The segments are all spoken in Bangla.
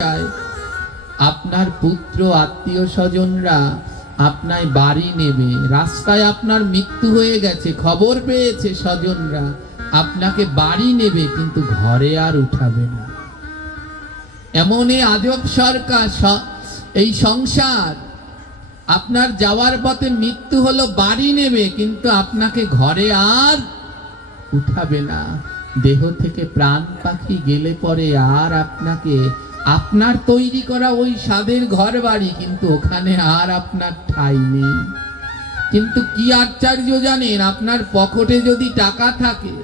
আপনার পুত্র আত্মীয় স্বজনরা আপনার বাড়ি নেবে, রাস্তায় আপনার মৃত্যু হয়ে গেছে, খবর পেয়েছে স্বজনরা, আপনাকে বাড়ি নেবে কিন্তু ঘরে আর উঠাবে না। এমন এই আজব সরকার, এই সংসার। আপনার যাওয়ার পথে মৃত্যু হলো, বাড়ি নেবে কিন্তু আপনাকে ঘরে আর উঠাবে না। দেহ থেকে প্রাণ পাখি গেলে পরে আর আপনাকে আপনার তৈরি করা ওই স্বাদের ঘর বাড়ি, কিন্তু ওখানে আর আপনার ঠাঁই নেই। কিন্তু কি আশ্চর্য জানেন, আপনার পকেটে যদি টাকা থাকে,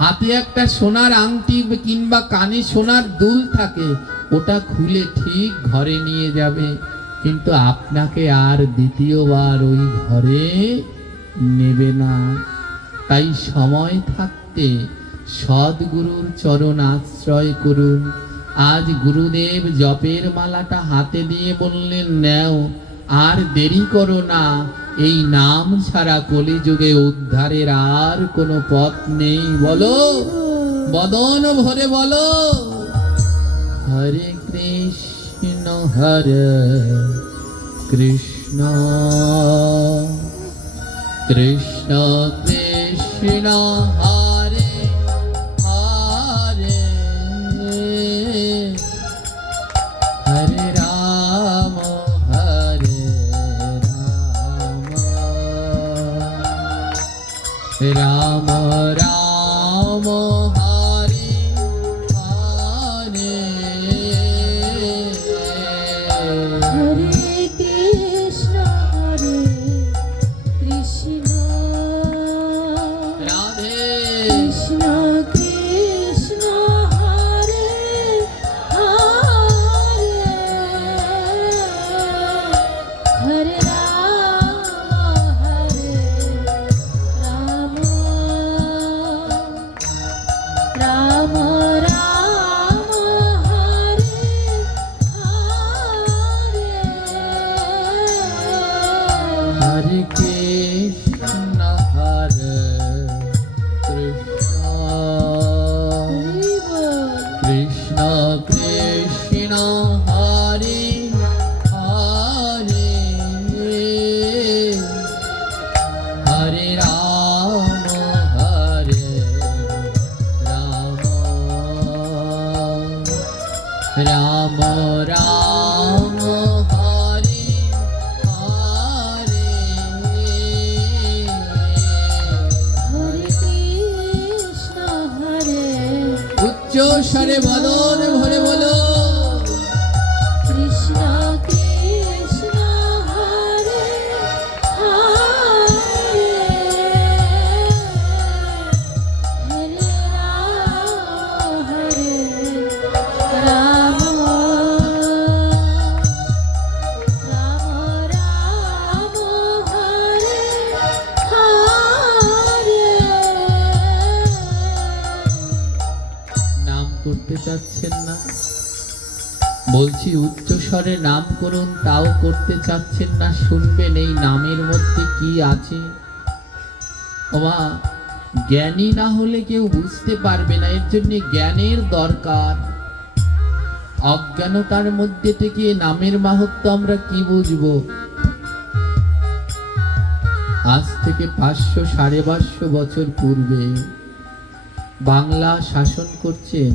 হাতে একটা সোনার আংটি কিংবা কানে সোনার দুল থাকে, ওটা খুলে ঠিক ঘরে নিয়ে যাবে, কিন্তু আপনাকে আর দ্বিতীয়বার ওই ঘরে নেবে না। তাই সময় থাকতে সদ্গুরুর চরণ আশ্রয় করুন। আজ গুরুদেব জপের মালাটা হাতে দিয়ে বললেন, নাও, আর দেরি করো না। এই নাম ছাড়া কলিযুগে উদ্ধারের আর কোনো পথ নেই। বলো, বদন ভরে বলো, হরে কৃষ্ণ হরে কৃষ্ণ কৃষ্ণ কৃষ্ণ হরে হরে, হরে রাম হরে রাম, রাম রাম হরে হরে, হরে কৃষ্ণ হরে কৃষ্ণ রাধে কৃষ্ণ কৃষ্ণ হরে হরে, হরে রাম রাম রাম হরে হরে, হরে কৃষ্ণ হরে কৃষ্ণ কৃষ্ণ কৃষ্ণ হরে হরে, হরে রাম রাম রাম হরে হরে, হরে কৃষ্ণ হরে উচ্চ স্বরে বদন ভরে বলো, কৃষ্ণ কৃষ্ণ হরে হরে, হরে রাম রাম রাম হরে হরে। নাম করতে চাচ্ছেন না? বলছি উচ্চ স্বরে নাম করুন, তাও করতে চাচ্ছেন না। শুনবেন এই নামের মধ্যে কি আছে। ওমা, জ্ঞানী না হলে কেউ বুঝতে পারবে না, এর জন্য জ্ঞানের দরকার। অজ্ঞানতার মধ্যে থেকে নামের মাহাত্ম্য আমরা কি বুঝবো? আজ থেকে 500-550 বছর পূর্বে বাংলা শাসন করছেন,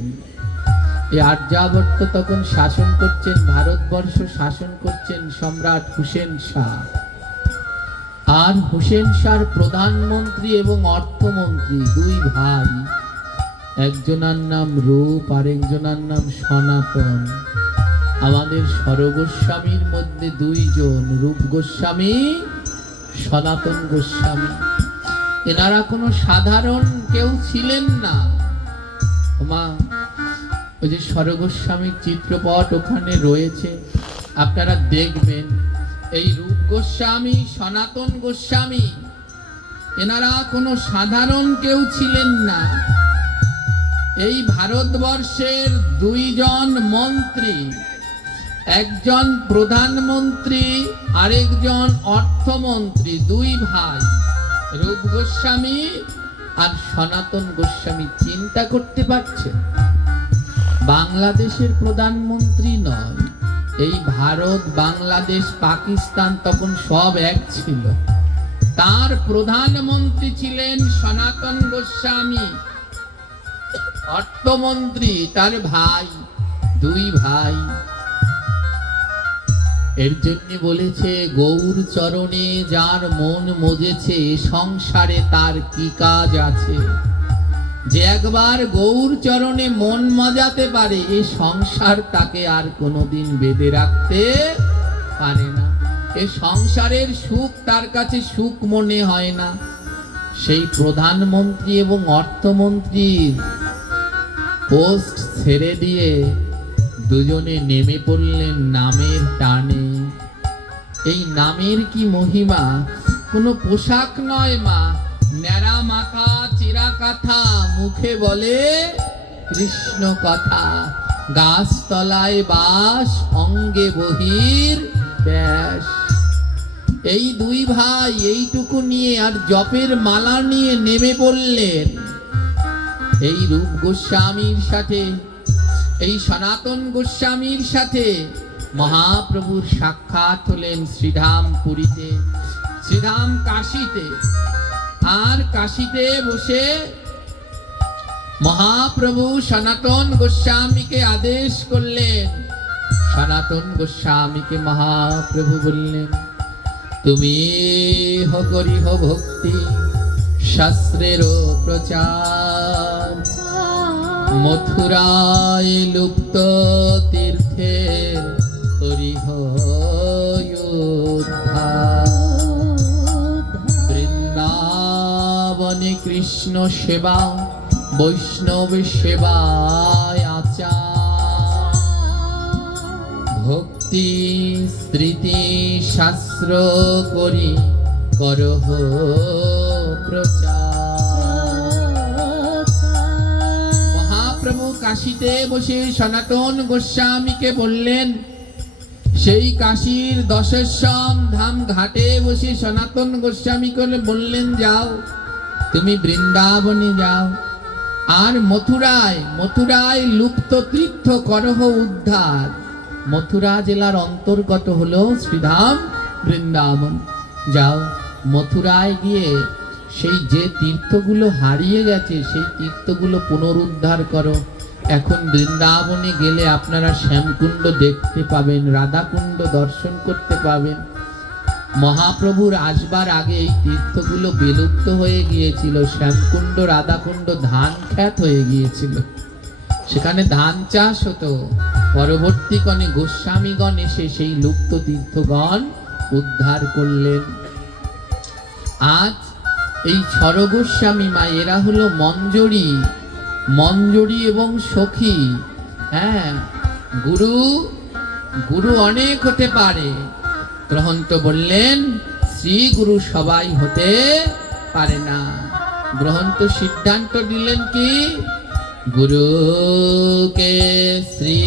এই আর্যাবর্ত তখন শাসন করছেন, ভারতবর্ষ শাসন করছেন সম্রাট হুসেন শাহ। আর হুসেন শাহর প্রধানমন্ত্রী এবং অর্থমন্ত্রী দুই ভাই, একজনার নাম রূপ আর একজনার নাম সনাতন। আমাদের সরগোস্বামীর মধ্যে দুইজন, রূপ গোস্বামী, সনাতন গোস্বামী। এনারা কোনো সাধারণ কেউ ছিলেন না। মা, ওই যে সরগোস্বামীর চিত্রপট ওখানে রয়েছে, আপনারা দেখবেন। এই রূপ গোস্বামী, সনাতন গোস্বামী, এনারা কোনো সাধারণ কেউ ছিলেন না। এই ভারতবর্ষের দুইজন মন্ত্রী, একজন প্রধানমন্ত্রী আরেকজন অর্থমন্ত্রী, দুই ভাই, রূপ গোস্বামী আর সনাতন গোস্বামী। চিন্তা করতে পারছেন? বাংলাদেশের প্রধানমন্ত্রী নয়, এই ভারত বাংলাদেশ পাকিস্তান তখন সব এক ছিল। তার প্রধানমন্ত্রী ছিলেন সনাতন গোস্বামী, অর্থমন্ত্রী তার ভাই, দুই ভাই। এর জন্য বলেছে গৌর চরণে যার মন মজেছে, সংসারে তার কি কাজ আছে। যে একবার গৌর চরণে মন মজাতে পারে, এই সংসার তাকে আর কোনোদিন বেঁধে রাখতে পারে না। এই সংসারের সুখ তার কাছে সুখ মনে হয় না। সেই প্রধানমন্ত্রী এবং অর্থমন্ত্রীর পোস্ট ছেড়ে দিয়ে দুজনে নেমে পড়লেন নামের টানে। এই নামের কি মহিমা! কোনো পোশাক নয় মা, ন্যাড়া মাথা, চিরা কাঁথা, মুখে বলে কৃষ্ণ কথা। গাছতলায় বাস, অঙ্গে বহির ব্যাস। এই দুই ভাই এইটুকু নিয়ে আর জপের মালা নিয়ে নেমে পড়লেন। এই রূপ গোস্বামীর সাথে, এই সনাতন গোস্বামীর সাথে মহাপ্রভুর সাক্ষাৎ হলেন শ্রীধাম পুরীতে, শ্রীধাম কাশীতে। আর কাশীতে বসে মহাপ্রভু সনাতন গোস্বামীকে আদেশ করলেন। সনাতন গোস্বামীকে মহাপ্রভু বললেন, তুমি করিহ ভক্তি শাস্ত্রেরও প্রচার, মথুরায় লুপ্ত তীর্থের করিহ উদ্ধার। বৃন্দাবনে কৃষ্ণ সেবা, বৈষ্ণব সেবায় আচার, ভক্তি স্মৃতি শাস্ত্র করি করহ প্রচার। মহাপ্রভু কাশীতে বসে সনাতন গোস্বামীকে বললেন, সেই কাশীর দশেশ্বর ধাম ঘাটে বসে সনাতন গোস্বামী করে বললেন, যাও তুমি বৃন্দাবনে যাও, আর মথুরায় লুপ্ত তীর্থ করহ উদ্ধার। মথুরা জেলার অন্তর্গত হলো শ্রীধাম বৃন্দাবন। যাও মথুরায় গিয়ে সেই যে তীর্থগুলো হারিয়ে গেছে সেই তীর্থগুলো পুনরুদ্ধার করো। এখন বৃন্দাবনে গেলে আপনারা শ্যামকুণ্ড দেখতে পাবেন, রাধাকুণ্ড দর্শন করতে পাবেন। মহাপ্রভুর আসবার আগে এই তীর্থগুলো বিলুপ্ত হয়ে গিয়েছিল। শ্যামকুণ্ড রাধাকুণ্ড ধান খ্যাত হয়ে গিয়েছিল, সেখানে ধান চাষ হতো। পরবর্তীকালে গোস্বামীগণ এসে সেই লুপ্ত তীর্থগণ উদ্ধার করলেন। আজ এই ছরগোস্বামী মা, এরা হলো মঞ্জরি এবং সখী। হ্যাঁ, গুরু অনেক হতে পারে, গ্রহন্ত বললেন শ্রী গুরু সবাই হতে পারে না। গ্রহন্ত সিদ্ধান্ত দিলেন কি, গুরুকে শ্রী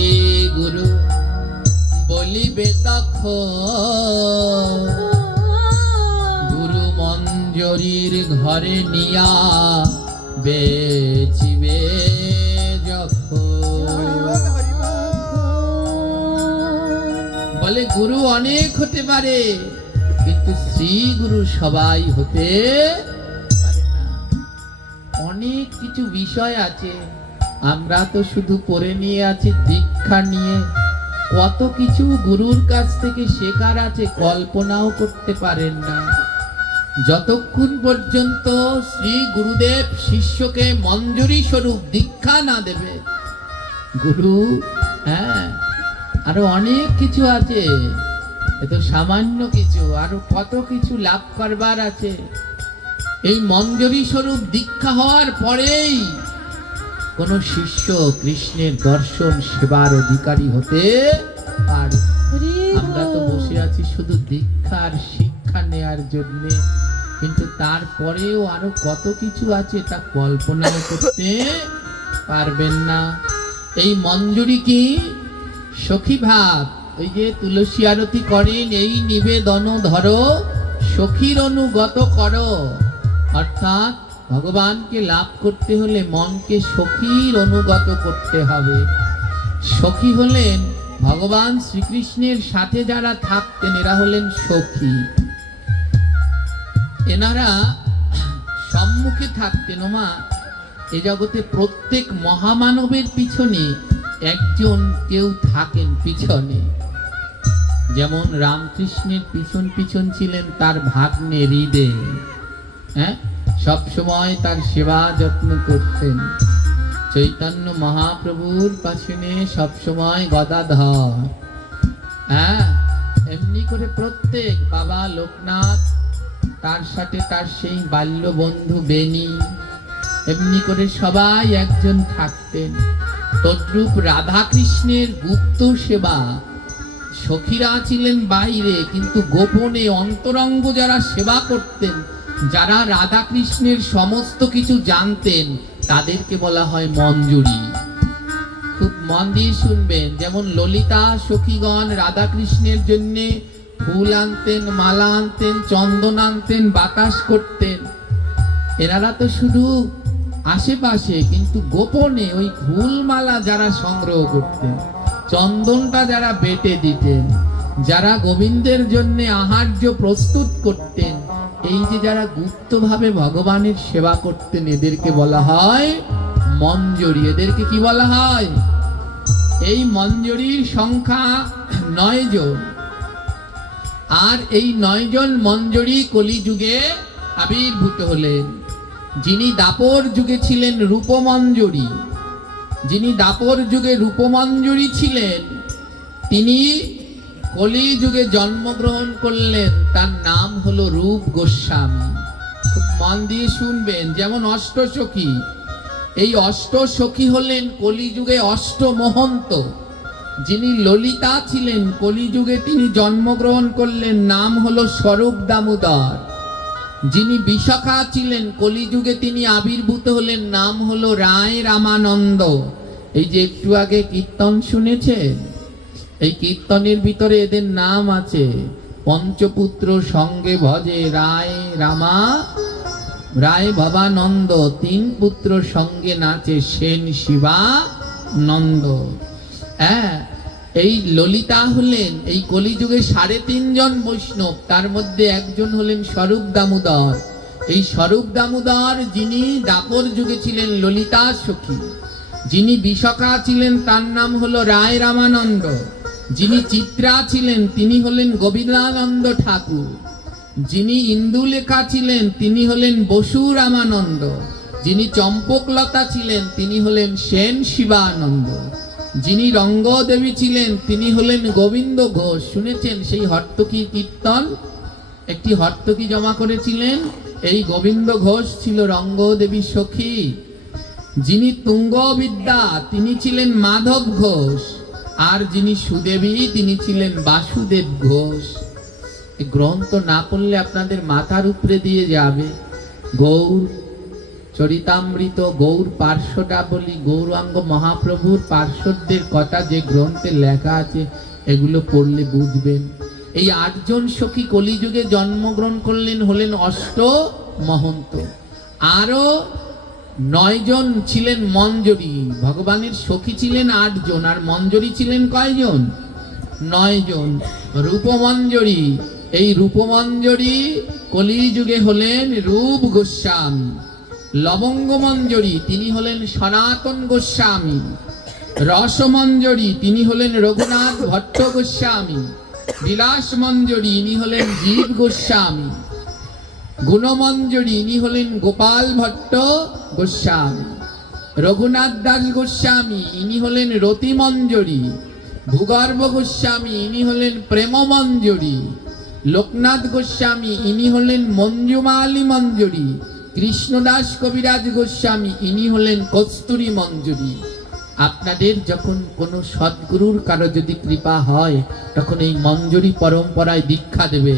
গুরু বলিবে তখন, গুরু মঞ্জরির ঘরে নিয়া বেচিবে যখন। বলে গুরু অনেক হতে পারে, কিন্তু শ্রী গুরু সবাই হতে পারে না। অনেক কিছু বিষয় আছে, আমরা তো শুধু পড়ে নিয়ে আছি দীক্ষা নিয়ে। কত কিছু গুরুর কাছ থেকে শেখার আছে, কল্পনাও করতে পারেন না। যতক্ষণ পর্যন্ত শ্রী গুরুদেব শিষ্যকে মঞ্জরি স্বরূপ দীক্ষা না দেবে, গুরু আরো অনেক কিছু আছে, এত সামান্য কিছু, আরো কত কিছু লাভ করবার আছে। এই মঞ্জরি স্বরূপ দীক্ষা হওয়ার পরেই কোন শিষ্য কৃষ্ণের দর্শন সেবার অধিকারী হতে পারে। আমরা তো বসে আছি শুধু দীক্ষার শিক্ষা নেয়ার জন্য, কিন্তু তারপরেও আরো কত কিছু আছে তা কল্পনা করতে পারবেন না। এই মঞ্জুরি কি সখী ভাব, ওই যে তুলসী আরতি করেন, এই নিবেদন ধরো সখীর অনুগত করো। অর্থাৎ ভগবানকে লাভ করতে হলে মনকে সখীর অনুগত করতে হবে। সখী হলেন ভগবান শ্রীকৃষ্ণের সাথে যারা থাকতেন, এরা হলেন সখী। এনারা সম্মুখে থাকতেন। ওমা, এ জগতে প্রত্যেক মহামানবের পিছনে একজন কেউ থাকেন পিছনে। যেমন রামকৃষ্ণের পিছন পিছন ছিলেন তার ভাগ্নে হৃদে, হ্যাঁ, সব সময় তার সেবা যত্ন করতেন। চৈতন্য মহাপ্রভুর পাশে সব সময় গদাধর, হ্যাঁ, এমনি করে প্রত্যেক বাবা লোকনাথ, তার সাথে তার সেই বাল্য বন্ধু বেনি, এমনি করে সবাই একজন থাকতেন। তদ্রূপ রাধা কৃষ্ণের গুপ্ত সেবা, সখীরা ছিলেন বাইরে, কিন্তু গোপনে অন্তরঙ্গ যারা সেবা করতেন, যারা রাধা কৃষ্ণের সমস্ত কিছু জানতেন, তাদেরকে বলা হয় মঞ্জুরি। খুব মন দিয়ে শুনবেন। যেমন ললিতা সখীগণ রাধা কৃষ্ণের জন্য ফুল আনতেন, মালা আনতেন, চন্দন আনতেন, বাতাস করতেন। এনারা তো শুধু আশেপাশে, কিন্তু গোপনে ওই ফুল মালা যারা সংগ্রহ করতেন, চন্দনটা যারা বেটে দিতেন, যারা গোবিন্দের জন্য আহার্য প্রস্তুত করতেন, এই যে যারা গুপ্তভাবে ভগবানের সেবা করতেন, এদেরকে বলা হয় মঞ্জরি। এদেরকে কি বলা হয়? এই মঞ্জরির সংখ্যা 9 জন। আর এই 9 জন মঞ্জরি কলিযুগে আবির্ভূত হলেন। যিনি দাপর যুগে ছিলেন রূপমঞ্জরি, যিনি দাপর যুগে রূপমঞ্জরি ছিলেন, তিনি কলিযুগে জন্মগ্রহণ করলেন। তার নাম হলো রূপ গোস্বামী। খুব মন দিয়ে শুনবেন। যেমন অষ্টসখী, এই অষ্টসখী হলেন কলিযুগে অষ্টমহন্ত। যিনি ললিতা ছিলেন, কলিযুগে তিনি জন্মগ্রহণ করলেন, নাম হলো স্বরূপ দামোদর। যিনি বিশাখা ছিলেন, কলিযুগে তিনি আবির্ভূত হলেন, নাম হলো রায় রামানন্দ। এই যে একটু আগে কীর্তন শুনেছেন, এই কীর্তনের ভিতরে এদের নাম আছে। পঞ্চপুত্র সঙ্গে ভজে রায় রামা, রায় ভবানন্দ। 3 পুত্র সঙ্গে নাচে সেন শিবানন্দ। হ্যাঁ, এই ললিতা হলেন এই কলিযুগে 3.5 জন বৈষ্ণব, তার মধ্যে একজন হলেন স্বরূপ দামোদর। এই স্বরূপ দামোদর যিনি দাপর যুগে ছিলেন ললিতা সখী, যিনি বিশাখা ছিলেন তার নাম হলো রায় রামানন্দ, যিনি চিত্রা ছিলেন তিনি হলেন গোবিন্দানন্দ ঠাকুর, যিনি ইন্দুলেখা ছিলেন তিনি হলেন বসু রামানন্দ, যিনি চম্পকলতা ছিলেন তিনি হলেন সেন শিবানন্দ, যিনি রঙ্গদেবী ছিলেন তিনি হলেন গোবিন্দ ঘোষ। শুনেছেন সেই হর্তকী কীর্তন? একটি হর্তকী জমা করেছিলেন, এই গোবিন্দ ঘোষ ছিল রঙ্গদেবী সখী। যিনি তুঙ্গবিদ্যা তিনি ছিলেন মাধব ঘোষ, আর যিনি সুদেবী তিনি ছিলেন বাসুদেব ঘোষ। এই গ্রন্থ না পড়লে আপনাদের মাথার উপরে দিয়ে যাবে। গৌর চরিতামৃত, গৌর পার্শ্বটা বলি, গৌরাঙ্গ মহাপ্রভুর পার্শ্বদের কথা যে গ্রন্থে লেখা আছে, এগুলো পড়লে বুঝবেন। এই 8 জন সখী কলিযুগে জন্মগ্রহণ করলেন, হলেন অষ্টমহন্ত। আরো 9 জন ছিলেন মঞ্জরি। ভগবানের সখী ছিলেন 8 জন, আর মঞ্জরি ছিলেন কয়জন? 9 জন। রূপমঞ্জরি, এই রূপমঞ্জরি কলিযুগে হলেন রূপ গোস্বামী। লবঙ্গমঞ্জরি তিনি হলেন সনাতন গোস্বামী। রসমঞ্জরি তিনি হলেন রঘুনাথ ভট্ট গোস্বামী। বিলাস মঞ্জরি ইনি হলেন জীব গোস্বামী। গুণমঞ্জরি ইনি হলেন গোপাল ভট্ট গোস্বামী। রঘুনাথ দাস গোস্বামী ইনি হলেন রতি মঞ্জরি। ভূগর্ভ গোস্বামী ইনি হলেন প্রেম মঞ্জরি। লোকনাথ গোস্বামী ইনি হলেন মঞ্জুমালি মঞ্জরি। কৃষ্ণদাস কবিরাজ গোস্বামী ইনি হলেন কস্তুরী মঞ্জরি। আপনাদের যখন কোনো সদ্গুরুর কারো যদি কৃপা হয়, তখন এই মঞ্জরি পরম্পরায় দীক্ষা দেবে,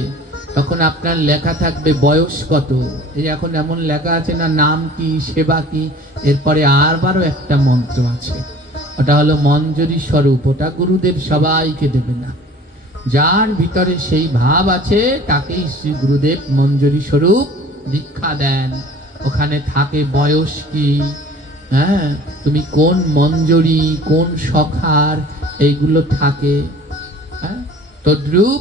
তখন আপনার লেখা থাকবে বয়স কত। এই এখন এমন লেখা আছে না, নাম কি, সেবা কি, এরপরে আবারও একটা মন্ত্র আছে, ওটা হলো মঞ্জরি স্বরূপ। ওটা গুরুদেব সবাইকে দেবে না, যার ভিতরে সেই ভাব আছে তাকেই শ্রী গুরুদেব মঞ্জরি স্বরূপ দীক্ষা দেন। ওখানে থাকে বয়স কি, হ্যাঁ, তুমি কোন মঞ্জরি কোন সখার এইগুলো থাকে। হ্যাঁ, তদ্রূপ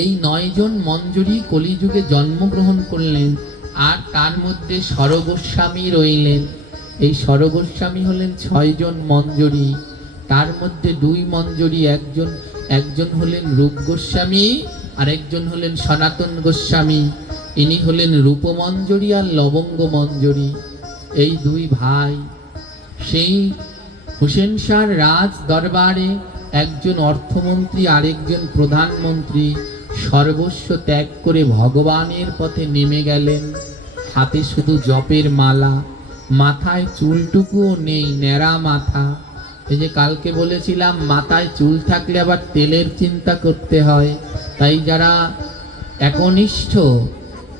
এই 9 জন মঞ্জরি কলিযুগে জন্মগ্রহণ করলেন, আর তার মধ্যে সরগোস্বামী রইলেন। এই সরগোস্বামী হলেন 6 জন মঞ্জরি, তার মধ্যে 2 মঞ্জরি, একজন হলেন রূপ গোস্বামী আর একজন হলেন সনাতন গোস্বামী। ইনি হলেন রূপমঞ্জরি আর লবঙ্গ মঞ্জরি, এই 2 ভাই। সেই হুসেন শাহর রাজ দরবারে একজন অর্থমন্ত্রী আরেকজন প্রধানমন্ত্রী সর্বস্ব ত্যাগ করে ভগবানের পথে নেমে গেলেন। হাতে শুধু জপের মালা, মাথায় চুলটুকুও নেই, ন্যাড়া মাথা। এই যে কালকে বলেছিলাম মাথায় চুল থাকলে আবার তেলের চিন্তা করতে হয়, তাই যারা একনিষ্ঠ,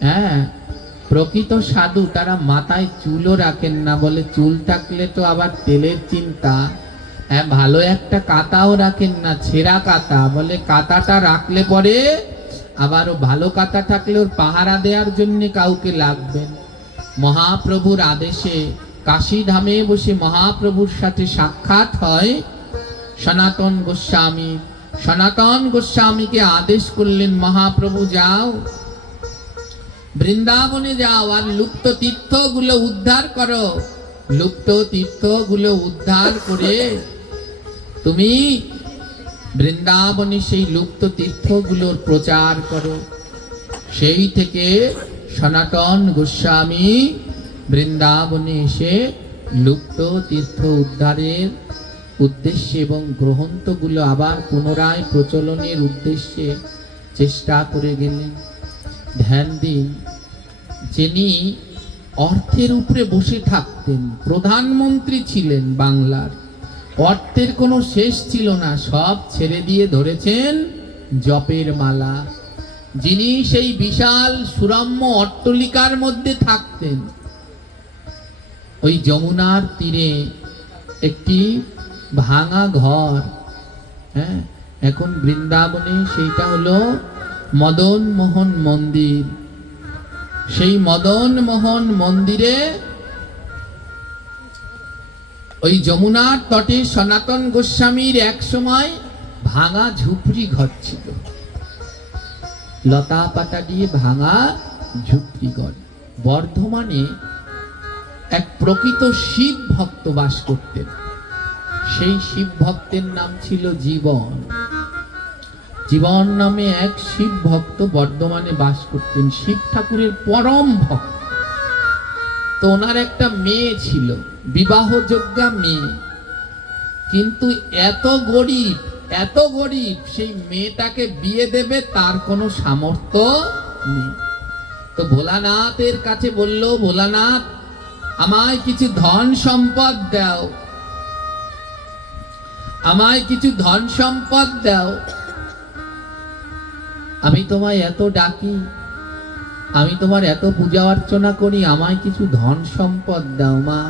হ্যাঁ, প্রকৃত সাধু, তারা মাথায় চুলও রাখেন না, বলে চুল থাকলে তো আবার তেলের চিন্তা। হ্যাঁ, ভালো একটা কাতাও রাখেন না, ছেঁড়া কাতা, বলে কাতাটা রাখলে পরে আবার ভালো কাতা থাকলে ওর পাহারা দেওয়ার জন্য কাউকে লাগবেন। মহাপ্রভুর আদেশে কাশী ধামে বসে মহাপ্রভুর সাথে সাক্ষাৎ হয় সনাতন গোস্বামী। সনাতন গোস্বামীকে আদেশ করলেন, মহাপ্রভু যাও, বৃন্দাবনে যাও, আর লুপ্ত তীর্থগুলো উদ্ধার করো। লুপ্ত তীর্থগুলো উদ্ধার করে তুমি বৃন্দাবনে সেই লুপ্ত তীর্থগুলোর প্রচার করো। সেই থেকে সনাতন গোস্বামী বৃন্দাবনে এসে লুপ্ত তীর্থ উদ্ধারের উদ্দেশ্যে এবং গ্রন্থগুলো আবার পুনরায় প্রচলনের উদ্দেশ্যে চেষ্টা করে গেলেন। ধ্যান দিন, যিনি অর্থের উপরে বসে থাকতেন, প্রধানমন্ত্রী ছিলেন বাংলার, অর্থের কোনো শেষ ছিল না, সব ছেড়ে দিয়ে ধরেছেন জপের মালা। যিনি সেই বিশাল সুরম্য অট্টালিকার মধ্যে থাকতেন, ওই যমুনার তীরে একটি ভাঙা ঘর, হ্যাঁ, এখন বৃন্দাবনে সেইটা হলো মদন মোহন মন্দির। সেই মদন মোহন মন্দিরে ওই যমুনার তটে সনাতন গোস্বামীর এক সময় ভাঙা ঝুপড়ি ঘর ছিল, লতা পাতা দিয়ে ভাঙা ঝুপড়ি ঘর। বর্ধমানে এক প্রকৃত শিব ভক্ত বাস করতেন। সেই শিব ভক্তের নাম ছিল জীবন। জীবন নামে এক শিব ভক্ত বর্ধমানে বাস করতেন, শিব ঠাকুরের পরম ভক্ত। তো ওনার একটা মেয়ে ছিল, বিবাহযোগ্যা মেয়ে, কিন্তু এত গরিব, সেই মেয়েটাকে বিয়ে দেবে তার কোনো সামর্থ্য নেই। তো ভোলানাথের কাছে বলল, ভোলানাথ আমায় কিছু ধন সম্পদ দাও, আমায় কিছু ধন সম্পদ দাও। আমি তোমায় এত ডাকি, আমি তোমার এত পূজা অর্চনা করি, আমায় কিছু ধন সম্পদ দাও মা।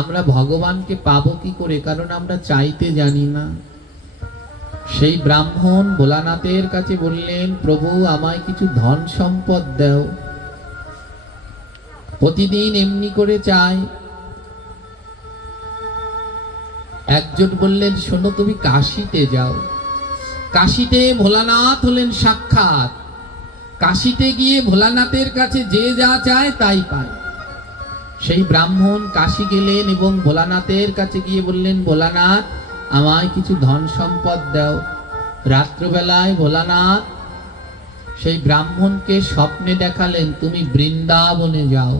আমরা ভগবানকে পাবো কি করে, কারণ আমরা চাইতে জানি না। সেই ব্রাহ্মণ ভোলানাথের কাছে বললেন, প্রভু আমায় কিছু ধন সম্পদ দাও। প্রতিদিন এমনি করে চাই। একজন বললেন, শোনো তুমি কাশীতে যাও, কাশীতে ভোলানাথ হলেন সাক্ষাৎ। কাশীতে গিয়ে ভোলানাথের কাছে যে যা চায় তাই পায়। সেই ব্রাহ্মণ কাশী গেলেন এবং ভোলানাথের কাছে গিয়ে বললেন, ভোলানাথ আমায় কিছু ধন সম্পদ দাও। রাত্রবেলায় ভোলানাথ সেই ব্রাহ্মণকে স্বপ্নে দেখালেন, তুমি বৃন্দাবনে যাও,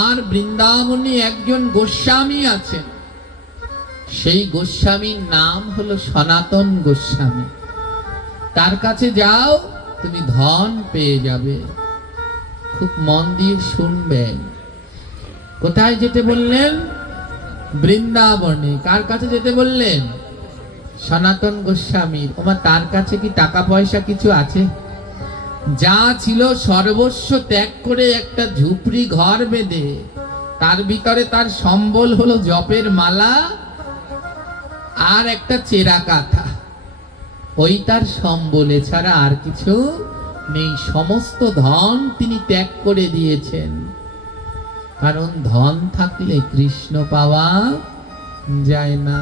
আর বৃন্দাবনে একজন গোস্বামী আছেন, সেই গোস্বামীর নাম হলো সনাতন গোস্বামী, তার কাছে যাও, তুমি ধন পেয়ে যাবে। খুব মন দিয়ে শুনবেন। কোথায় যেতে বললেন? বৃন্দাবনে। কার কাছে যেতে বললেন? সনাতন গোস্বামীর। ওমা, তার কাছে কি টাকা পয়সা কিছু আছে? যা ছিল সর্বস্ব ত্যাগ করে একটা ঝুপড়ি ঘর বেঁধে তার ভিতরে তার সম্বল হলো জপের মালা আর একটা চেরা কাঁথা। ওই তার সম্বল, এছাড়া আর কিছু নেই। সমস্ত ধন তিনি ত্যাগ করে দিয়েছেন। কারণ ধন থাকলে কৃষ্ণ পাওয়া যায় না।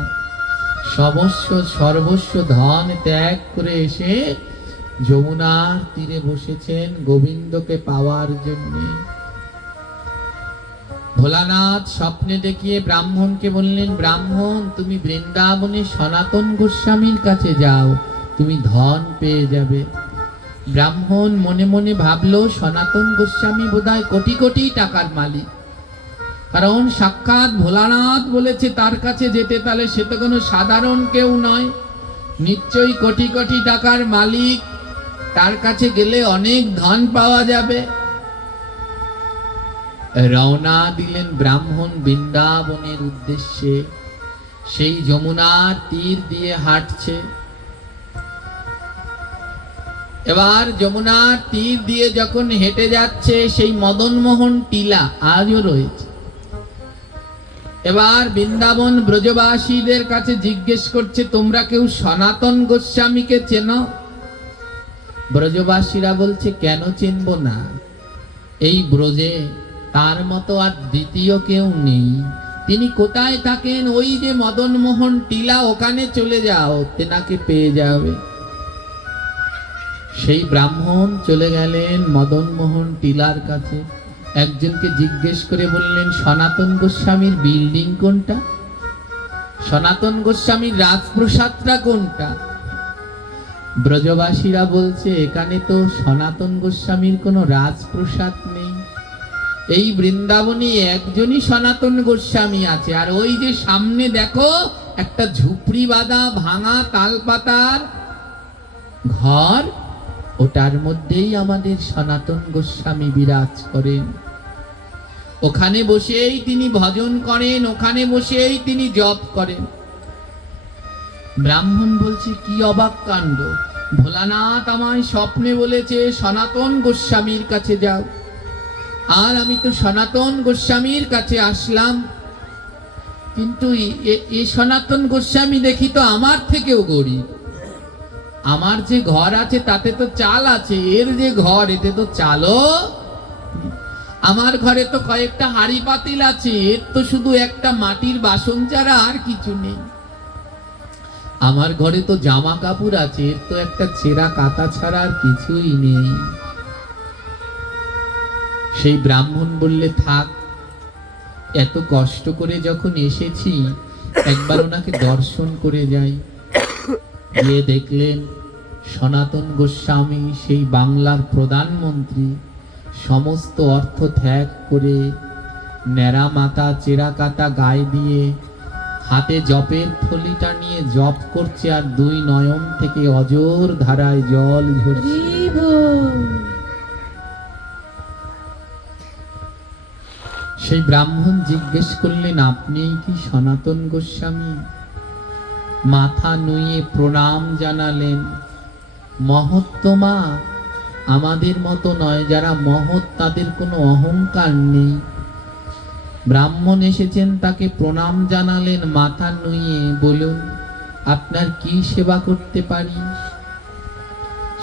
সর্বস্ব ধন ত্যাগ করে এসে যমুনার তীরে বসেছেন গোবিন্দকে পাওয়ার জন্য। ভোলানাথ স্বপ্নে দেখিয়ে ব্রাহ্মণকে বললেন, ব্রাহ্মণ তুমি বৃন্দাবনে সনাতন গোস্বামীর কাছে যাও, তুমি ধন পেয়ে যাবে। ব্রাহ্মণ মনে মনে ভাবলো, সনাতন গোস্বামী বোধহয় কোটি কোটি টাকার মালিক, কারণ সাক্ষাৎ ভোলানাথ বলেছে তার কাছে যেতে, তাহলে সে তো কোনো সাধারণ কেউ নয়, নিশ্চয়ই কোটি কোটি টাকার মালিক, তার কাছে গেলে অনেক ধন পাওয়া যাবে। রওনা দিলেন ব্রাহ্মণ বৃন্দাবনের উদ্দেশ্যে। সেই যমুনার তীর দিয়ে হাঁটছে। এবার যমুনার তীর দিয়ে যখন হেঁটে যাচ্ছে, সেই মদনমোহন টিলা আজও রয়েছে। এবার বৃন্দাবন ব্রজবাসীদের কাছে জিজ্ঞেস করছে, তোমরা কেউ সনাতন গোস্বামীকে চেনো? ব্রজবাসীরা বলছে, কেন চিনব না, এই ব্রজে তার মতো আর দ্বিতীয় কেউ নেই। তিনি কোথায় থাকেন? ওই যে মদনমোহন টিলা, ওখানে চলে যাও, তেনাকে পেয়ে যাবে। সেই ব্রাহ্মণ চলে গেলেন মদনমোহন টিলার কাছে। একজনকে জিজ্ঞেস করে বললেন, সনাতন গোস্বামীর বিল্ডিং কোনটা? সনাতন গোস্বামীর রাজপ্রসাদটা কোনটা? ব্রজবাসীরা বলছে, এখানে তো সনাতন গোস্বামীর কোনো রাজপ্রসাদ নেই, এই বৃন্দাবনে একজনই সনাতন গোস্বামী আছে, আর ওই যে সামনে দেখো একটা ঝুপড়ি বাঁধা ভাঙা তালপাতার ঘর, ওটার মধ্যেই আমাদের সনাতন গোস্বামী বিরাজ করেন। ওখানে বসেই তিনি ভজন করেন, ওখানে বসেই তিনি জপ করেন। ব্রাহ্মণ বলছে, কি অবাক কাণ্ড, ভোলানাথ আমায় স্বপ্নে বলেছে সনাতন গোস্বামীর কাছে যাও, আর আমি তো সনাতন গোস্বামীর কাছে আসলাম, কিন্তু এ সনাতন গোস্বামী দেখি তো আমার থেকেও গরিব। আমার যে ঘর আছে তাতে তো চাল আছে, এর যে ঘর এতে তো চালও। আমার ঘরে তো কয়েকটা হাঁড়ি পাতিল আছে, এর তো শুধু একটা মাটির বাসন ছাড়া আর কিছু নেই। আমার ঘরে তো জামা কাপড় আছে, এর তো একটা ছেঁড়া কাঁথা ছাড়া আর কিছুই নেই। সেই ব্রাহ্মণ বললে, থাক, এত কষ্ট করে যখন এসেছি একবার ওনাকে দর্শন করে যাই। গিয়ে দেখলেন সনাতন গোস্বামী, সেই বাংলার প্রধানমন্ত্রী, সমস্ত অর্থ ত্যাগ করে ন্যাড়া মাথা চেরা কাটা গায়ে দিয়ে হাতে জপের থলিটা নিয়ে জপ করছে, আর দুই নয়ন থেকে অজর ধারায় জল ঝরছে। সেই ব্রাহ্মণ জিজ্ঞেস করলেন, আপনি কি সনাতন গোস্বামী? মাথা নুয়ে প্রণাম জানালেন। মহত্তমা আমাদের মতো নয়, যারা মহৎ তাদের কোনো অহংকার নেই। ব্রাহ্মণ এসেছেন, তাকে প্রণাম জানালেন মাথা নুয়ে। বলুন, আপনার কি সেবা করতে পারি?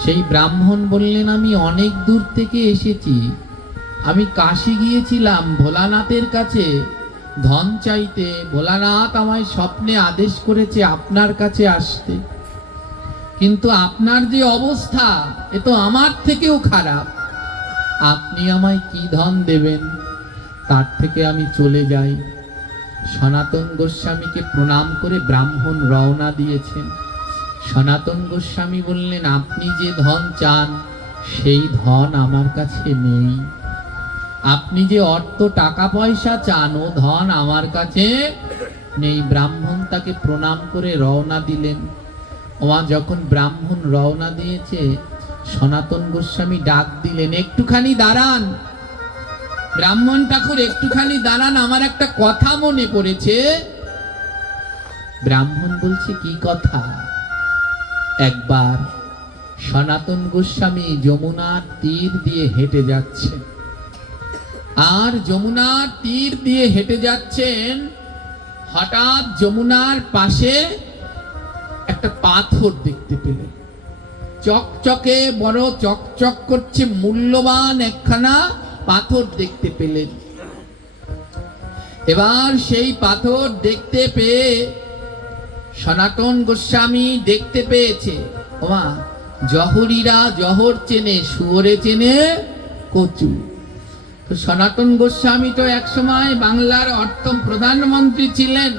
সেই ব্রাহ্মণ বললেন, আমি অনেক দূর থেকে এসেছি, আমি কাশী গিয়েছিলাম ভোলানাথের কাছে ধন চাইতে। ভোলানাথ আমায় স্বপ্নে আদেশ করেছে আপনার কাছে আসতে, কিন্তু আপনার যে অবস্থা এ তো আমার থেকেও খারাপ। আপনি আমায় কি ধন দেবেন? তার থেকে আমি চলে যাই। সনাতন গোস্বামীকে প্রণাম করে ব্রাহ্মণ রওনা দিয়েছেন। সনাতন গোস্বামী বললেন, আপনি যে ধন চান সেই ধন আমার কাছে নেই। আপনি যে অর্থ টাকা পয়সা চান ও ধন আমার কাছে নেই। ব্রাহ্মণ তাকে প্রণাম করে রওনা দিলেন। যখন ব্রাহ্মণ রওনা দিয়েছে, সনাতন গোস্বামী ডাক দিলেন, একটুখানি দাঁড়ান ব্রাহ্মণ ঠাকুর, একটুখানি দাঁড়ান, আমার একটা কথা মনে পড়েছে। ব্রাহ্মণ বলছে, কি কথা? একবার সনাতন গোস্বামী যমুনার তীর দিয়ে হেঁটে যাচ্ছে, আর যমুনার তীর দিয়ে হেঁটে যাচ্ছেন, হঠাৎ যমুনার পাশে একটা পাথর দেখতে পেলেন। চকচকে বড় চকচক করছে মূল্যবান একখানা পাথর দেখতে পেলেন। এবার সেই পাথর দেখতে পেয়ে সনাতন গোস্বামী দেখতে পেয়েছে, ওমা, জহরীরা জহর চেনে, শুয়োরে চেনে কচু। তো সনাতন গোস্বামী তো একসময় বাংলার অর্থ প্রধানমন্ত্রী ছিলেন।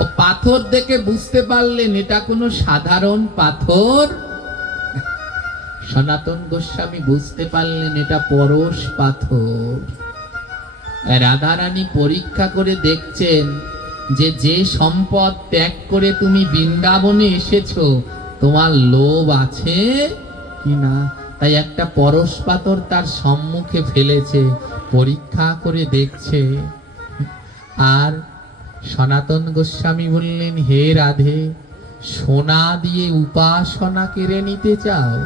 ও পাথর দেখে বুঝতে পারলেন এটা কোনো সাধারণ পাথর। সনাতন গোস্বামী বুঝতে পারলেন এটা পরশ পাথর। রাধারানী পরীক্ষা করে দেখছেন যে যে সম্পদ ত্যাগ করে তুমি বৃন্দাবনে এসেছো, তোমার লোভ আছে কিনা। তাই একটা পরশ পাথর তার সম্মুখে ফেলেছে, পরীক্ষা করে দেখছে। আর সনাতন গোস্বামী বললেন, হে রাধে, সোনা দিয়ে উপাসনা কেড়ে নিতে চাও?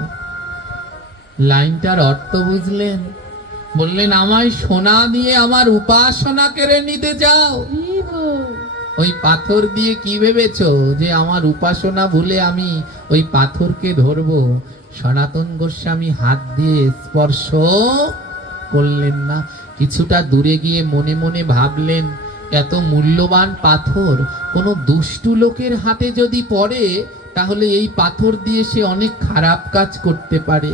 লাইনটার অর্থ বুঝলেন? বললেন, আমায় সোনা দিয়ে আমার উপাসনা কেড়ে নিতে চাও? ওই পাথর দিয়ে কি ভেবেছো যে আমার উপাসনা ভুলে আমি ওই পাথরকে ধরবো? সনাতন গোস্বামী হাত দিয়ে স্পর্শ করলেন না। কিছুটা দূরে গিয়ে মনে মনে ভাবলেন, এত মূল্যবান পাথর কোনো দুষ্টু লোকের হাতে যদি পড়ে, তাহলে এই পাথর দিয়ে সে অনেক খারাপ কাজ করতে পারে।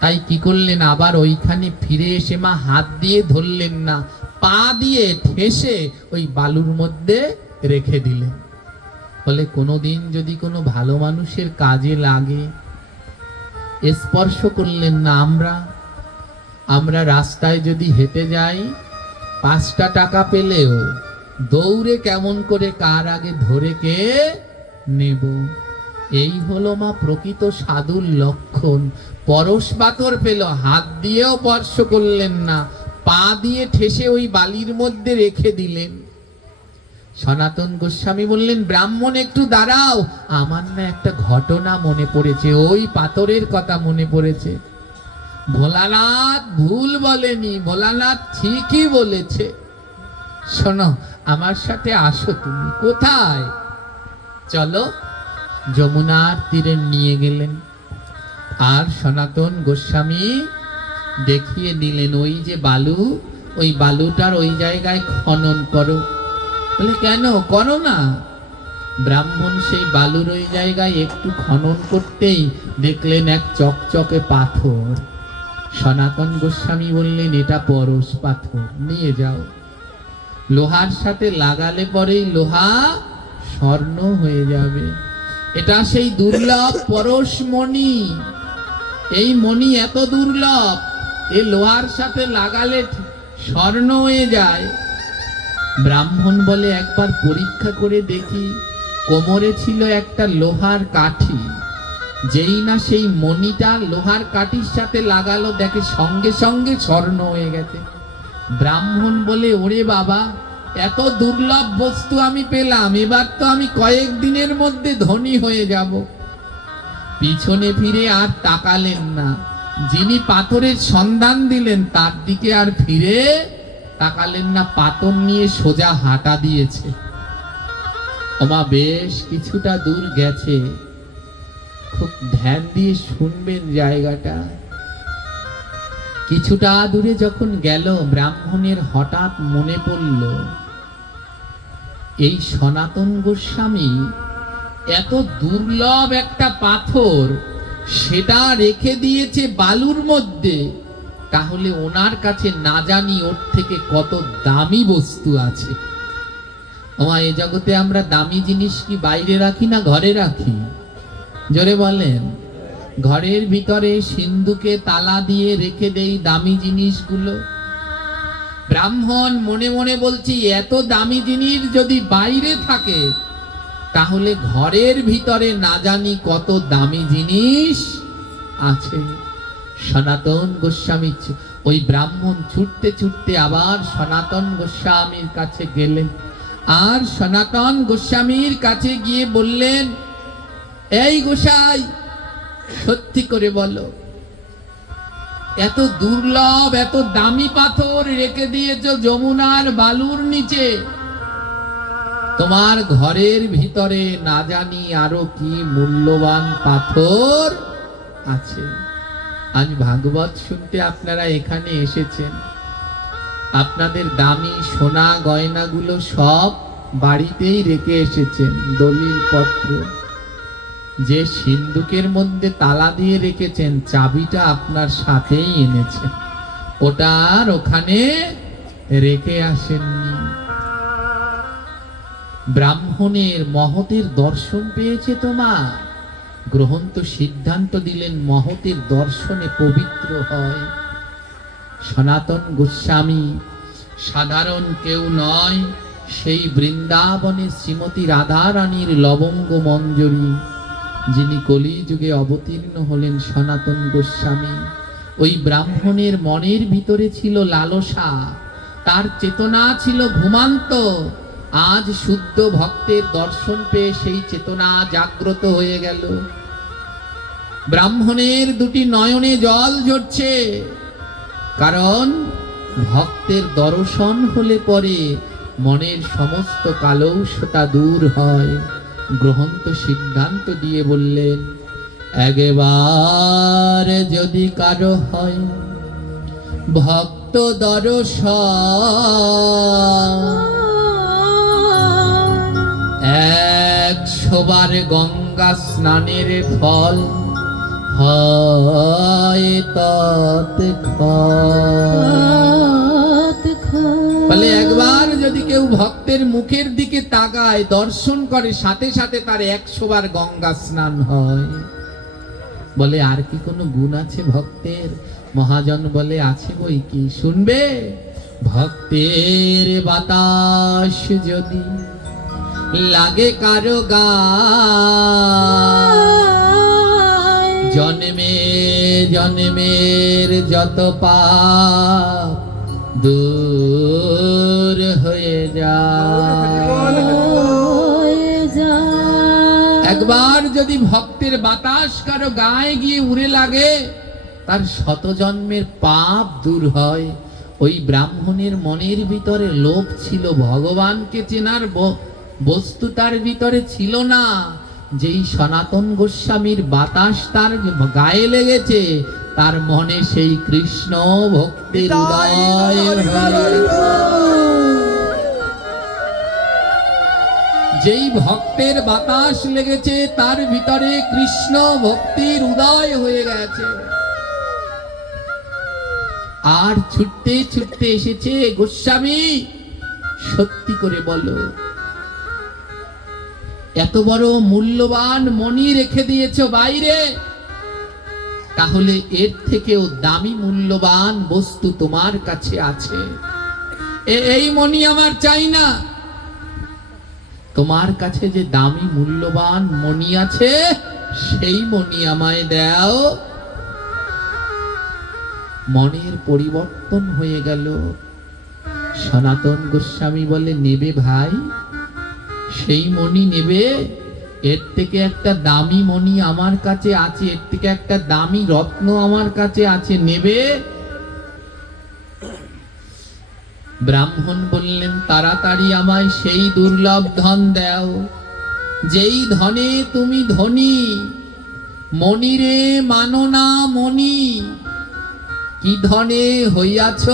তাই কি করলেন, আবার ওইখানে ফিরে এসে মা হাত দিয়ে ধরলেন না, পা দিয়ে ঠেসে ওই বালুর মধ্যে রেখে দিলেন। ফলে কোনোদিন যদি কোনো ভালো মানুষের কাজে লাগে, স্পর্শ করলেন না। আমরা রাস্তায় যদি হেঁটে যাই, 5টা টাকা পেলেও দৌড়ে কেমন করে কার আগে ধরে কে নেব। এই হলো মা প্রকৃত সাধুর লক্ষণ। পরশ পাথর পেল, হাত দিয়েও স্পর্শ করলেন না, পা দিয়ে ঠেসে ওই বালির মধ্যে রেখে দিলেন। সনাতন গোস্বামী বললেন, ব্রাহ্মণ একটু দাঁড়াও, আমার না একটা ঘটনা মনে পড়েছে, ওই পাথরের কথা মনে পড়েছে। ভোলানাথ ভুল বলেনি, ভোলানাথ ঠিকই বলেছে। শোনো, আমার সাথে আসো। তুমি কোথায়? চলো। যমুনার তীরে নিয়ে গেলেন। আর সনাতন গোস্বামী দেখিয়ে দিলেন, ওই যে বালু, ওই বালুটার ওই জায়গায় খনন করো। বলে, কেন করো না? ব্রাহ্মণ সেই বালুর ওই জায়গায় একটু খনন করতেই দেখলেন এক চকচকে পাথর। সনাতন গোস্বামী বললেন, এটা পরশ পাথর, নিয়ে যাও। লোহার সাথে লাগালে পরেই লোহা স্বর্ণ হয়ে যাবে। এটা সেই দুর্লভ পরশ মণি। এই মণি এত দুর্লভ, এই লোহার সাথে লাগালে স্বর্ণ হয়ে যায়। ব্রাহ্মণ বলে, একবার পরীক্ষা করে দেখি। কোমরে ছিল একটা লোহার কাঠি, যেই না সেই মণিটা লোহার কাঠির সাথে লাগালো, দেখে সঙ্গে সঙ্গে স্বর্ণ হয়ে গেছে। ব্রাহ্মণ বলে, ওরে বাবা, এত দুর্লভ বস্তু আমি পেলাম, এবার তো আমি কয়েকদিনের মধ্যে ধনী হয়ে যাব। পিছনে ফিরে আর তাকালেন না। যিনি পাথরের সন্ধান দিলেন তার দিকে আর ফিরে তাকালেন না, পাথর নিয়ে সোজা হাঁটা দিয়েছে। ওমা, বেশ কিছুটা দূর গেছে। খুব ধ্যান দিয়ে শুনবেন জায়গাটা। কিছুটা দূরে যখন গেল, ব্রাহ্মণের হঠাৎ মনে পড়ল, এই সনাতন গোস্বামী এত দুর্লভ একটা পাথর সেটা রেখে দিয়েছে বালুর মধ্যে। তাহলে ওনার কাছে না জানি ওর থেকে কত দামি বস্তু আছে। এই জগতে আমরা দামি জিনিস কি বাইরে রাখি না ঘরে রাখি? জোরে বলেন। ঘরের ভিতরে সিন্ধুকে তালা দিয়ে রেখে দেই দামি জিনিসগুলো। ব্রাহ্মণ মনে মনে বলছি, এত দামি জিনিস যদি বাইরে থাকে, তাহলে ঘরের ভিতরে না জানি কত দামি জিনিস আছে। সনাতন গোস্বামী, ওই ব্রাহ্মণ ছুটতে ছুটতে আবার সনাতন গোস্বামীর কাছে গেলেন। আর সনাতন গোস্বামীর কাছে গিয়ে বললেন, এই গোসাই, সত্যি করে বলো, এত দুর্লভ এত দামি পাথর রেখে দিয়েছো যমুনার বালুর নিচে, তোমার ঘরের ভিতরে না জানি আরো কি মূল্যবান পাথর আছে। আজ ভাগবত শুনতে আপনারা এখানে এসেছেন, আপনাদের দামি সোনা গয়নাগুলো সব বাড়িতেই রেখে এসেছেন, দলিল পত্র। যে সিন্ধুকের মধ্যে তালা দিয়ে রেখেছেন, চাবিটা আপনার সাথেই এনেছেন, ওটা আর ওখানে রেখে আসেননি। ব্রাহ্মণের মহতের দর্শন পেয়েছে তোমার, গ্রহন্ত সিদ্ধান্ত দিলেন মহতের দর্শনে পবিত্র হয়। সনাতন গোস্বামী সাধারণ কেউ নয়, সেই বৃন্দাবনে শ্রীমতী রাধা রানীর লবঙ্গ মঞ্জরী, যিনি কলিযুগে অবতীর্ণ হলেন সনাতন গোস্বামী। ওই ব্রাহ্মণের মনের ভিতরে ছিল লালসা, তার চেতনা ছিল ঘুমান্ত। আজ শুদ্ধ ভক্তের দর্শন পেয়ে সেই চেতনা জাগ্রত হয়ে গেল। ব্রাহ্মণের দুটি নয়নে জল ঝরছে, কারণ ভক্তের দর্শন হলে পরে মনের সমস্ত কালৌষতা দূর হয়। গ্রহন্ত সিদ্ধান্ত দিয়ে বললেন, একবার যদি কারো হয় ভক্ত দর্শন, 100 বার গঙ্গা স্নানের ফল হয় বলে একবার যদি কেউ ভক্তের মুখের দিকে তাকায়, দর্শন করে, সাথে সাথে তার 100 বার গঙ্গা স্নান হয়। বলে আর কি কোনো গুণ আছে ভক্তের? মহাজন বলে আছে বই কি, শুনবে? ভক্তের বাতাস যদি লাগে কারো গায়, জন্মে জন্মের যত পাপ দূর হয়ে যায়। একবার যদি ভক্তের বাতাস কারো গায়ে গিয়ে উড়ে লাগে, তার 100 জন্মের পাপ দূর হয়। ওই ব্রাহ্মণের মনের ভিতরে লোভ ছিল, ভগবানকে চেনার বস্তু তার ভিতরে ছিল না। যেই সনাতন গোস্বামীর বাতাস তার গায়ে লেগেছে, তার মনে সেই কৃষ্ণ ভক্তির উদয় হয়েছে। যেই ভক্তের বাতাস লেগেছে, তার ভিতরে কৃষ্ণ ভক্তির উদয় হয়ে গেছে। আর ছুটতে ছুটতে এসেছে, গোস্বামী সত্যি করে বলো, এত বড় মূল্যবান মণি রেখে দিয়েছো বাইরে, তাহলে এর থেকেও দামি মূল্যবান বস্তু তোমার কাছে আছে। এই মণি আমার চাই না, তোমার কাছে যে দামি মূল্যবান মণি আছে, সেই মণি আমায় দাও। মনের পরিবর্তন হয়ে গেল। সনাতন গোস্বামী বলে, নেবে ভাই? সেই মণি নেবে? এর থেকে একটা দামি মণি আমার কাছে আছে, এর থেকে একটা দামি রত্ন আমার কাছে আছে, নেবে? ব্রাহ্মণ বললেন, তাড়াতাড়ি আমায় সেই দুর্লভ ধন দাও, যেই ধনে তুমি ধনী। মণিরে মানো না মণি, কি ধনে হইয়াছ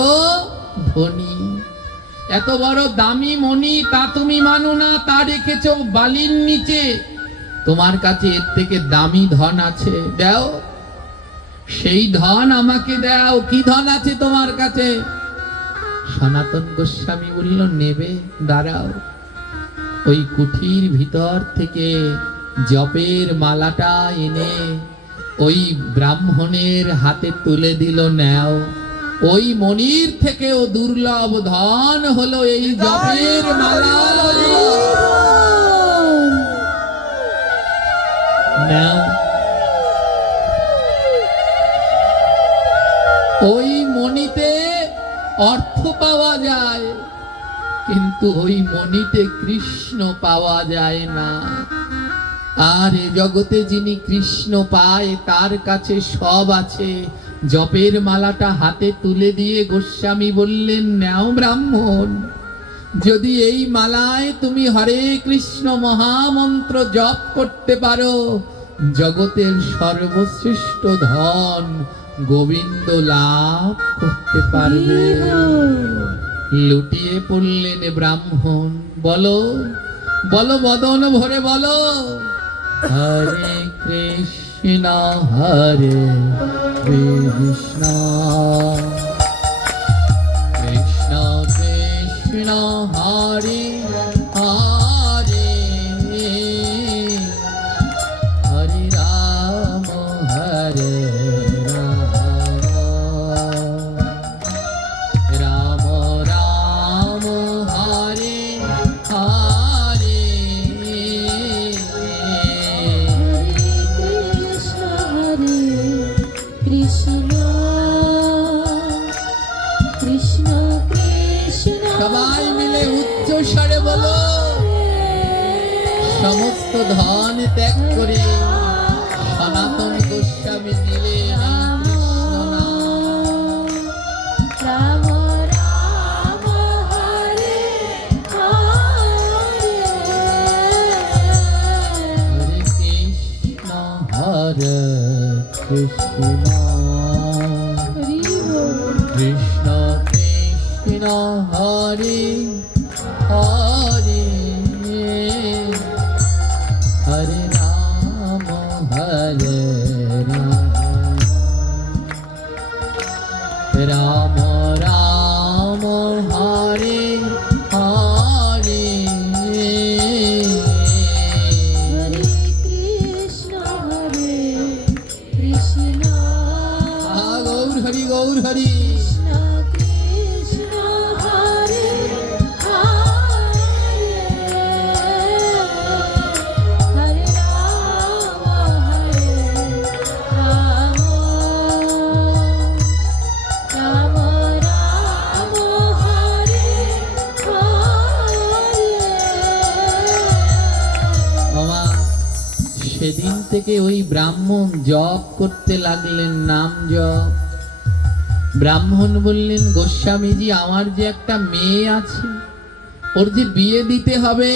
ধনী। এত বড় দামি মণি, তা তুমি মানো না, তা রেখেছ বালির নিচে। তোমার কাছে এর থেকে দামি ধন আছে, দাও সেই ধন আমাকে দাও। কি ধন আছে তোমার কাছে? সনাতন গোস্বামী বলল, নেবে? দাঁড়াও। ওই কুঠির ভিতর থেকে জপের মালাটা এনে ওই ব্রাহ্মণের হাতে তুলে দিল, নাও। ওই মণির থেকেও দুর্লভ ধন হলো এই জপের মালা। নাও। ওই মণিতে অর্থ পাওয়া যায়, কিন্তু ওই মণিতে কৃষ্ণ পাওয়া যায় না। আর এ জগতে যিনি কৃষ্ণ পায়, তার কাছে সব আছে। জপের মালাটা হাতে তুলে দিয়ে গোস্বামী বললেন, নাও ব্রাহ্মণ, যদি এই মালায় তুমি হরে কৃষ্ণ মহামন্ত্র জপ করতে পারো, জগতের সর্বশ্রেষ্ঠ ধন গোবিন্দ লাভ করতে পারবে। লুটিয়ে পড়লেন ব্রাহ্মণ। বলো বলো বদন ভরে বলো, হরে কৃষ্ণ হরে কৃষ্ণ কৃষ্ণ কৃষ্ণ হরে হরে, হরে রাম হরে রাম, রাম রাম হরে হরে। কৃষ্ণ কৃষ্ণ কৃষ্ণ সবাই মিলে উচ্চ স্বরে বলো, সমস্ত ধন ত্যাগ করে সনাতন গোস্বামী নিলেন রাম রাম হরে হরে, হরে কৃষ্ণ হরে কৃষ্ণ হরি বল। কৃষ্ণ কৃষ্ণ হরে হরে, হরে রাম হরে রাম, রাম রাম হরে হরে। হরে কৃষ্ণ হরে কৃষ্ণ গৌর হরি গৌর হরি। কৃষ্ণ কৃষ্ণ হরে হরে, হরে রাম হরে রাম, রাম রাম হরে হরে। বাবা, সেদিন থেকে ওই ব্রাহ্মণ জপ করতে লাগলেন, নাম জপ। ব্রাহ্মণ বললেন, গোস্বামীজি আমার যে একটা মেয়ে আছে, ওর যে বিয়ে দিতে হবে।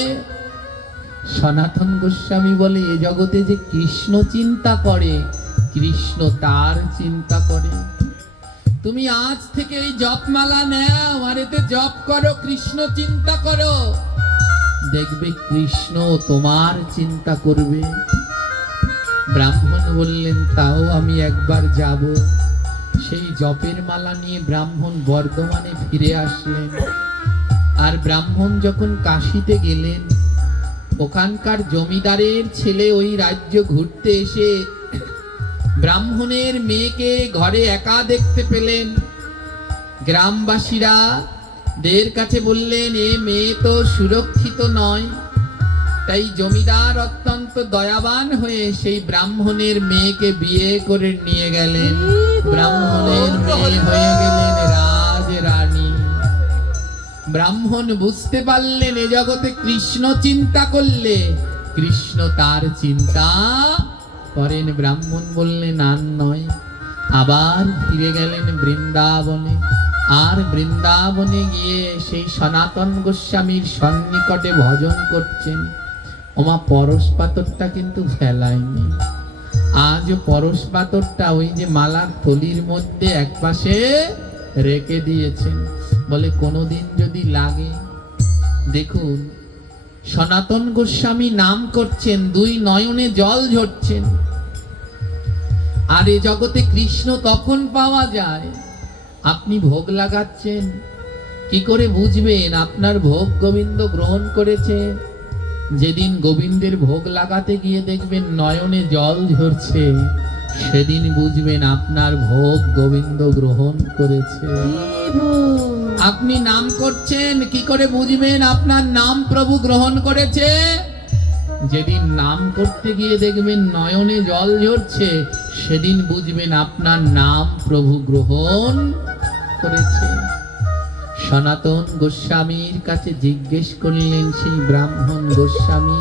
সনাতন গোস্বামী বলে, এ জগতে যে কৃষ্ণ চিন্তা করে, কৃষ্ণ তার চিন্তা করে। তুমি আজ থেকে এই জপমালা নাও, আর এতে জপ করো, কৃষ্ণ চিন্তা করো, দেখবে কৃষ্ণ তোমার চিন্তা করবে। ব্রাহ্মণ বললেন, তাও আমি একবার যাব। সেই জপের মালা নিয়ে ব্রাহ্মণ বর্ধমানে ফিরে আসলেন। আর ব্রাহ্মণ যখন কাশীতে গেলেন, ওখানকার জমিদারের ছেলে ওই রাজ্য ঘুরতে এসে ব্রাহ্মণের মেয়েকে ঘরে একা দেখতে পেলেন। গ্রামবাসীরা দের কাছে বললেন, এ মেয়ে তো সুরক্ষিত নয়। তাই জমিদার অত্যন্ত দয়াবান হয়ে সেই ব্রাহ্মণের মেয়েকে বিয়ে করে নিয়ে গেলেন। ব্রাহ্মণের মেয়ে হয়ে গেলেন রাজ রানী। ব্রাহ্মণ বুঝতে পারলেন, এ জগতে কৃষ্ণ চিন্তা করলে কৃষ্ণ তার চিন্তা করেন। ব্রাহ্মণ বললেন, আর নয়। আবার ফিরে গেলেন বৃন্দাবনে। আর বৃন্দাবনে গিয়ে সেই সনাতন গোস্বামীর সন্নিকটে ভজন করছেন। ওমা, পরশ পাথরটা কিন্তু ফেলায়নি। আজও পরশ পাথরটা ওই যে মালার থলির মধ্যে একপাশে রেখে দিয়েছেন। বলে, কোনোদিন যদি লাগে। দেখুন, সনাতন গোস্বামী নাম করছেন, দুই নয়নে জল ঝরছেন। আর এ জগতে কৃষ্ণ তখন পাওয়া যায়। আপনি ভোগ লাগাচ্ছেন, কি করে বুঝবেন আপনার ভোগ গোবিন্দ গ্রহণ করেছে? যেদিন গোবিন্দের ভোগ লাগাতে গিয়ে দেখবেন নয়নে জল ঝরছে, সেদিন বুঝবেন আপনার ভোগ গোবিন্দ গ্রহণ করেছে। আপনি নাম করছেন, কি করে বুঝবেন আপনার নাম প্রভু গ্রহণ করেছে? যেদিন নাম করতে গিয়ে দেখবেন নয়নে জল ঝরছে, সেদিন বুঝবেন আপনার নাম প্রভু গ্রহণ করেছে। সনাতন গোস্বামীর কাছে জিজ্ঞেস করলেন সেই ব্রাহ্মণ গোস্বামী,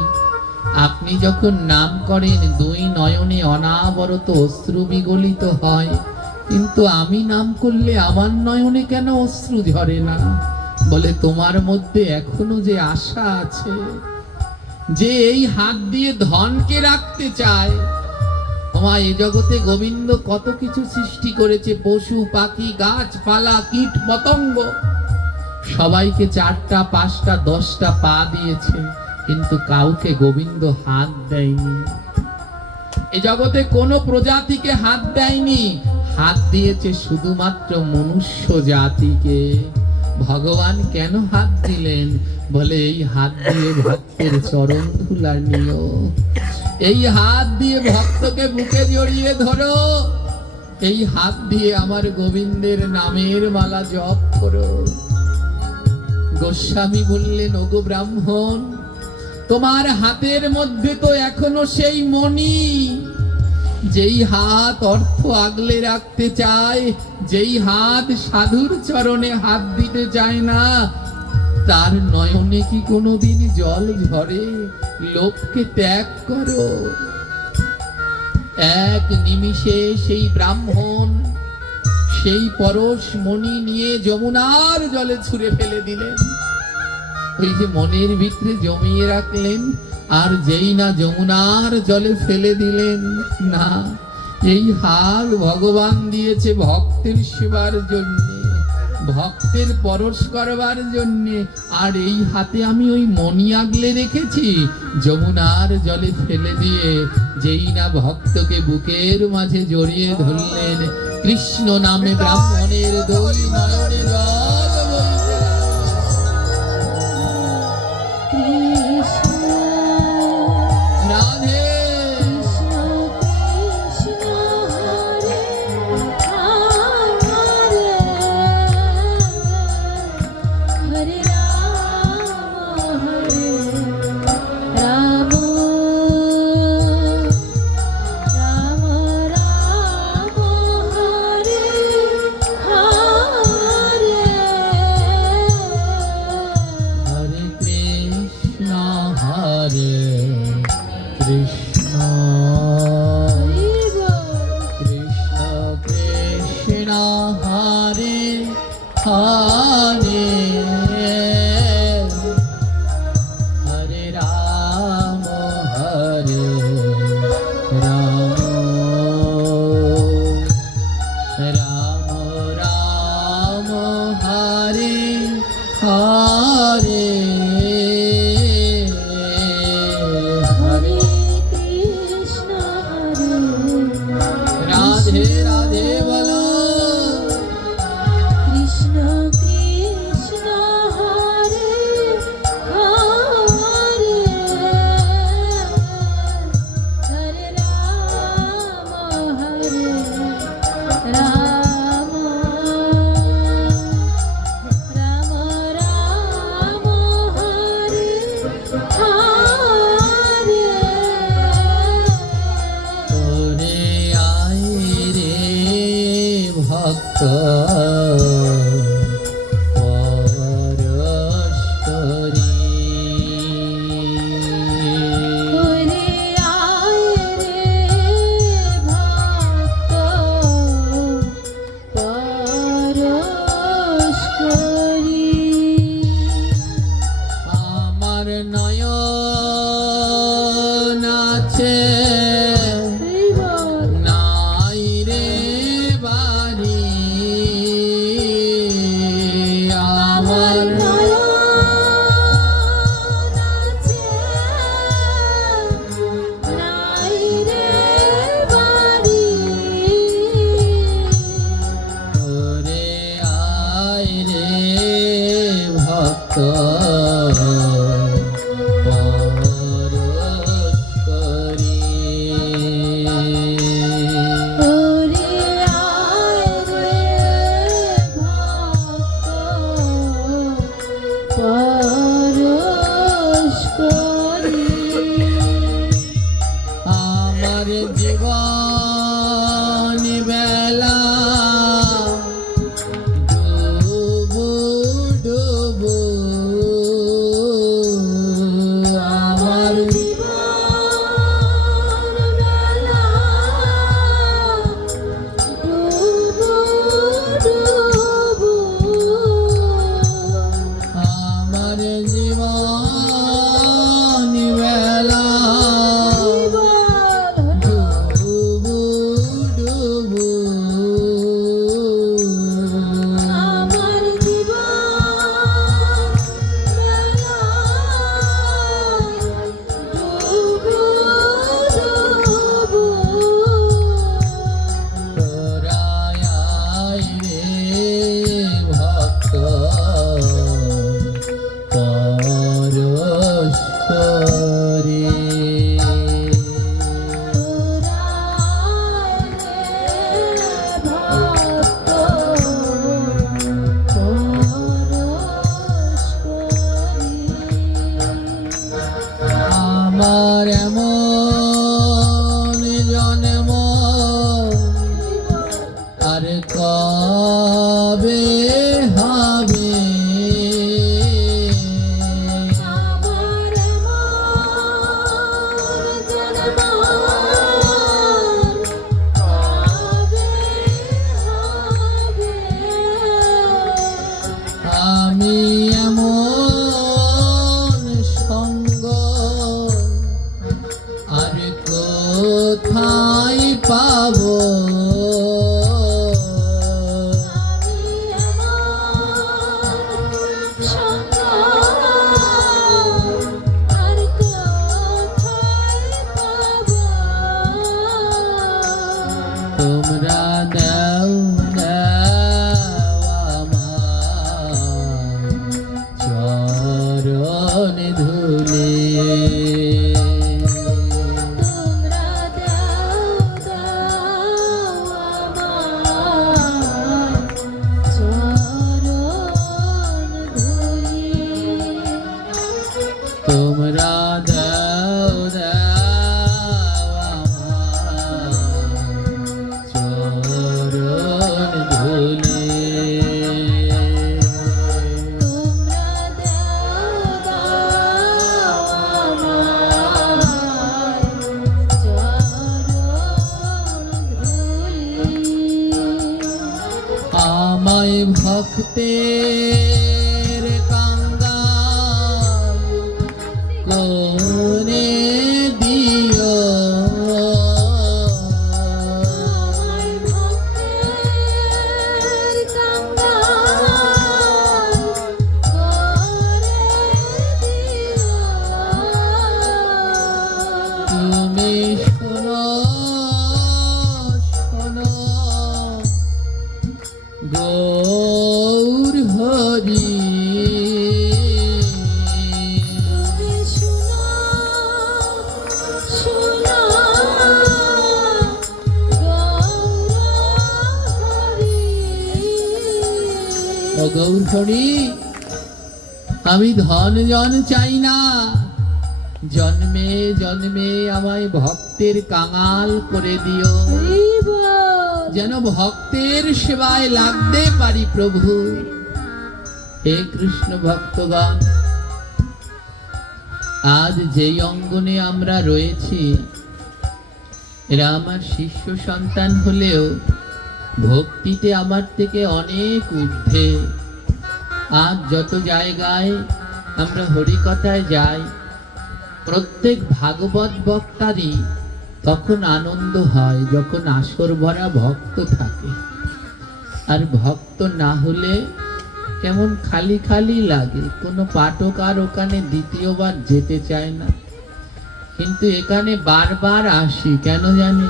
আপনি যখন নাম করেন দুই নয়নে অনাবরত অশ্রু বিগলিত হয়, কিন্তু আমি নাম করলে আমার নয়নে কেন অশ্রু ঝরে না? বলে, তোমার মধ্যে এখনো যে আশা আছে, যে এই হাত দিয়ে ধনকে রাখতে চায়, ওমা এই জগতে গোবিন্দ কত কিছু সৃষ্টি করেছে, পশু পাখি গাছপালা কীট পতঙ্গ, সবাইকে 4টা 5টা 10টা পা দিয়েছে, কিন্তু কাউকে গোবিন্দ হাত দেয়নি। এই জগতে কোনো প্রজাতিকে হাত দেয়নি, হাত দিয়েছে শুধুমাত্র মনুষ্য জাতিকে। ভগবান কেন হাত দিলেন? বলে এই হাত দিয়ে ভক্তের চরণ ধুলা নিও, এই হাত দিয়ে ভক্তকে বুকে জড়িয়ে ধরো, এই হাত দিয়ে আমার গোবিন্দের নামের মালা জপ করো। গোস্বামী বললেন, ওগো ব্রাহ্মণ, তোমার হাতের মধ্যে তো এখনো সেই মণি, যেই হাত অর্থ আগলে রাখতে চায়, যেই হাত সাধুর চরণে হাত দিতে চায় না, তার নয়নে কি কোনোদিন জল ঝরে? লোভকে ত্যাগ করো। এক নিমিষে সেই ব্রাহ্মণ সেই পরশ মণি নিয়ে যমুনার জলে ছুঁড়ে ফেলে দিলেন। ওই যে মনের ভিতরে জমিয়ে রাখলেন, আর যেই না যমুনার জলে ফেলে দিলেন, না, এই হাত ভগবান দিয়েছে ভক্তের সেবার জন্য, ভক্তের পরশ করবার জন্য, আর এই হাতে আমি ওই মণি আগলে রেখেছি, যমুনার জলে ফেলে দিয়ে যেই না ভক্তকে বুকের মাঝে জড়িয়ে ধরলেন, কৃষ্ণ নামে ব্রাহ্মণের দুই নয়নে জল বইতে কৃষ্ণ রাধে কৃষ্ণ কৃষ্ণ হরে হরে হরে রাম হরে রাম রাম রাম হরে হরে হরে কৃষ্ণ হরে কৃষ্ণ হরি বল কৃষ্ণ কৃষ্ণ হরে হরে হরে রাম রাম রাম হরে হরে হরে কৃষ্ণ হরে রাধে রাধে বলো কৃষ্ণ কৃষ্ণ হরে হরে হরে রাম হরে রাম রাম রাম হরে হরে তোরে আয় রে ভক্ত পরশ করি ওরে আয় রে ভক্ত পরশ করি আমার নয়ন আছে নাই রে বাড়ি, আমার তোরে আয় রে ভক্ত পরশ করি। পরশ করি আমার জীবন বেলা ডুবু ডুবু, আমার আমার জীবন বেলা ডুবু কবে হবে আমার মন জন্ম কবে হবে আমি এমন সঙ্গ আর কোথায় পাবো আমি আমার সঙ্গ আর কোথায় পাবো তোমরা দাও দাও আমার চরণ ধুলে তোমরা দাও দাও আমার চরণ ধুলি তোমরা দাও দাও আমার চরণ ধুলে তোমরা দাও দাও আমার চরণ ধুলি আমায় ভক্তের কাঙ্গাল করে দিও আমায় ভক্তের কাঙ্গাল করে দিও তুমি শোনো শোনো গৌর হরি তুমি শুনো শুনো গৌর হরি ও গৌর হরি আমি ধন জন চাই না, জন্মে জন্মে আমায় ভক্তের কাঙাল করে দিও, যেন ভক্তের সেবায় লাগতে পারি প্রভু। হে কৃষ্ণ ভক্তগণ, আজ যেই অঙ্গনে আমরা রয়েছি এরা আমার শিষ্য সন্তান হলেও ভক্তিতে আমার থেকে অনেক ঊর্ধ্বে। আজ যত জায়গায় আমরা হরিকথায় যাই, প্রত্যেক ভাগবত বক্তারই তখন আনন্দ হয় যখন আসর ভরা ভক্ত থাকে, আর ভক্ত না হলে কেমন খালি খালি লাগে, কোনো পাঠক আর ওখানে দ্বিতীয়বার যেতে চায় না। কিন্তু এখানে বারবার আসি কেন জানি,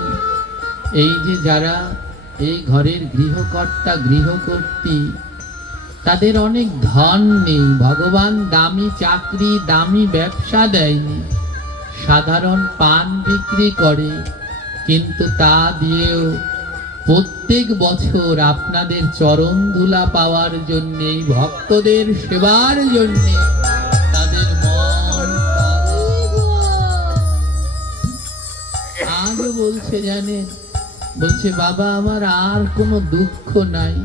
এই যে যারা এই ঘরের গৃহকর্তা গৃহকর্ত্রী তাদের অনেক ধন নেই, ভগবান দামি চাকরি দামি ব্যবসা দেয়নি, সাধারণ পান বিক্রি করে, কিন্তু তা দিয়েও প্রত্যেক বছর আপনাদের চরণ ধুলা পাওয়ার জন্য, এই ভক্তদের সেবার জন্য তাদের মন আজও বলছে জানেন, বলছে বাবা আমার আর কোনো দুঃখ নাই,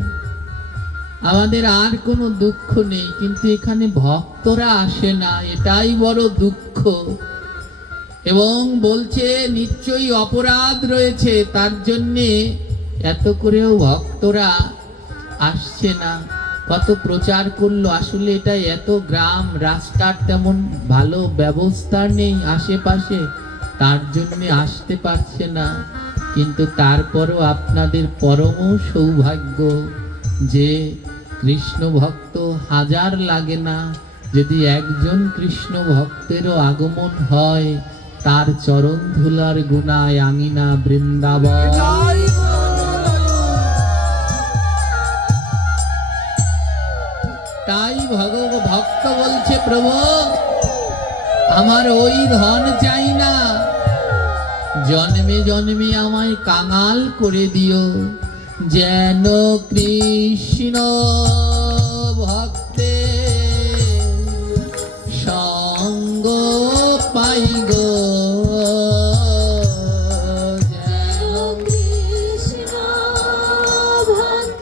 আমাদের আর কোনো দুঃখ নেই, কিন্তু এখানে ভক্তরা আসে না, এটাই বড় দুঃখ। এবং বলছে নিশ্চয়ই অপরাধ রয়েছে, তার জন্যে এত করেও ভক্তরা আসছে না। কত প্রচার করলো, আসলে এটা এত গ্রাম, রাস্তার তেমন ভালো ব্যবস্থা নেই আশেপাশে, তার জন্যে আসতে পারছে না। কিন্তু তারপরও আপনাদের পরম সৌভাগ্য যে কৃষ্ণ ভক্ত হাজার লাগে না, যদি একজন কৃষ্ণ ভক্তেরও আগমন হয়, তার চরণ ধুলার গুণায় আঙিনা বৃন্দাবন। তাই ভক্ত বলছে প্রভু আমার ওই ধন চাই না, জন্মে জন্মে আমায় কাঙাল করে দিও, যেন কৃষ্ণ ভক্তে সঙ্গ পাই গো, যেন কৃষ্ণ ভক্ত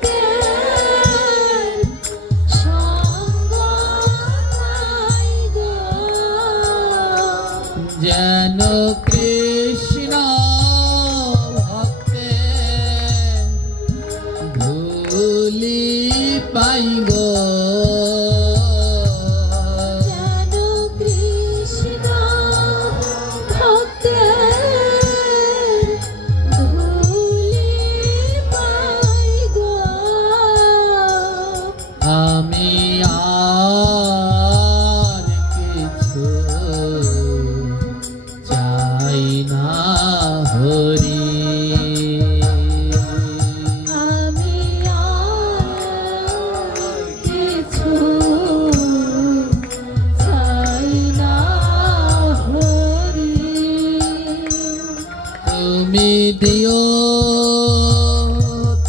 দিও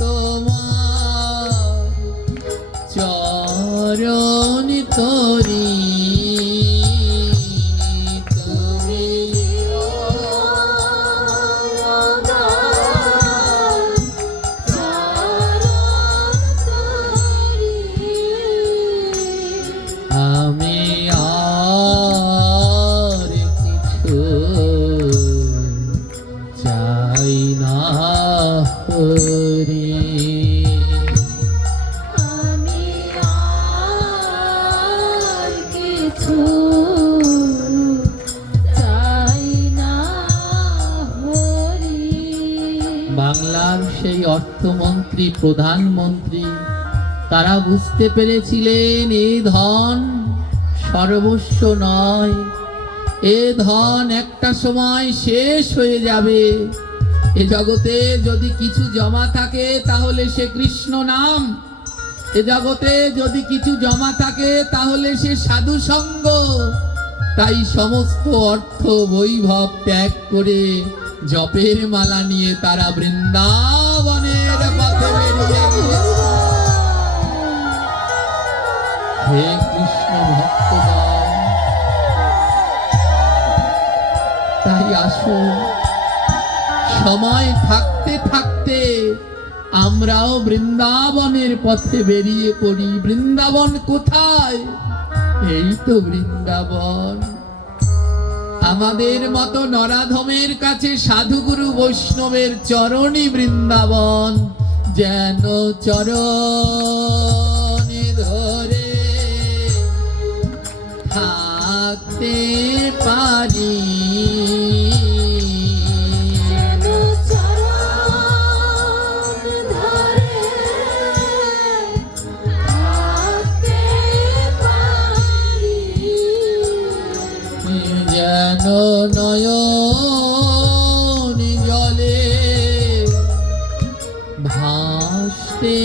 তোমার চরণ তরি তুমি আমি আর কিছু চাই না হরি আমি আর কিছু চাই না হরি। বাংলার সেই অর্থমন্ত্রী প্রধানমন্ত্রী তারা বুঝতে পেরেছিলেন এই ধন সর্বস্ব নয়, এ ধন একটা সময় শেষ হয়ে যাবে। এ জগতে যদি কিছু জমা থাকে তাহলে সে কৃষ্ণ নাম, এ জগতে যদি কিছু জমা থাকে তাহলে সে সাধু সঙ্গ। তাই সমস্ত অর্থ বৈভব ত্যাগ করে জপের মালা নিয়ে তারা বৃন্দাবনের পথে বেরিয়ে গিয়েছে। হে কৃষ্ণ ভক্তগণ, তাই আসুন সময় থাকতে থাকতে আমরাও বৃন্দাবনের পথে বেরিয়ে পড়ি। বৃন্দাবন কোথায়? এই তো বৃন্দাবন। আমাদের মতো নরাধমের কাছে সাধুগুরু বৈষ্ণবের চরণই বৃন্দাবন। যেন চরণে ধরে থাকতে পারি, যেন চরণ ধরে থাকতে পারি, যেন নয়ন জলে ভাসতে